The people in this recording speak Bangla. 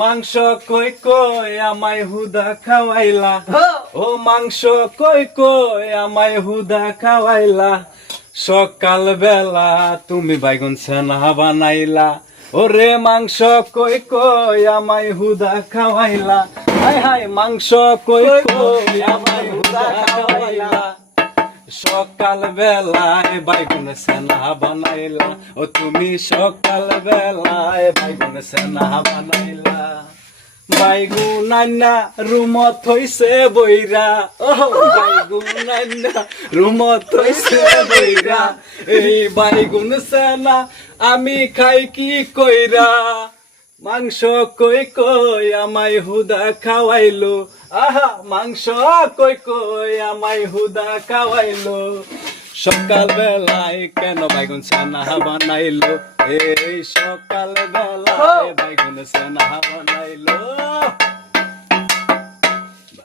মাংস কই কই আমায় হুদা খাওয়াইলা, ও মাংস কই কই আমায় হুদা খাওয়াইলা, সকাল বেলা তুমি বাইগুন ছানা বানাইলা, ওরে মাংস কই কই আমায় হুদা খাওয়াইলা, হায় হায় মাংস কই কই আমায় হুদা খাওয়াইলা, সকাল বেলায় বাইগুন ছানা বানাইলা, ও তুমি সকাল বেলায় বাইগুন ছানা বানাইলা। বাইগুন আন্না রুমত হইছে বইরা, ও বাইগুন আন্না রুমত হইছে বইরা, এই বাইগুন ছানা আমি খাই কি কইরা, মাংস কই কই আমায় হুদা খাওয়াইলো, আহা মাংস কই কই আমায় হুদা খাওয়াইলো, সকাল বেলায় কেন বাইগুন ছানা বানাইলো, এই সকাল বেলায় বাইগুন ছানা বানাইলো।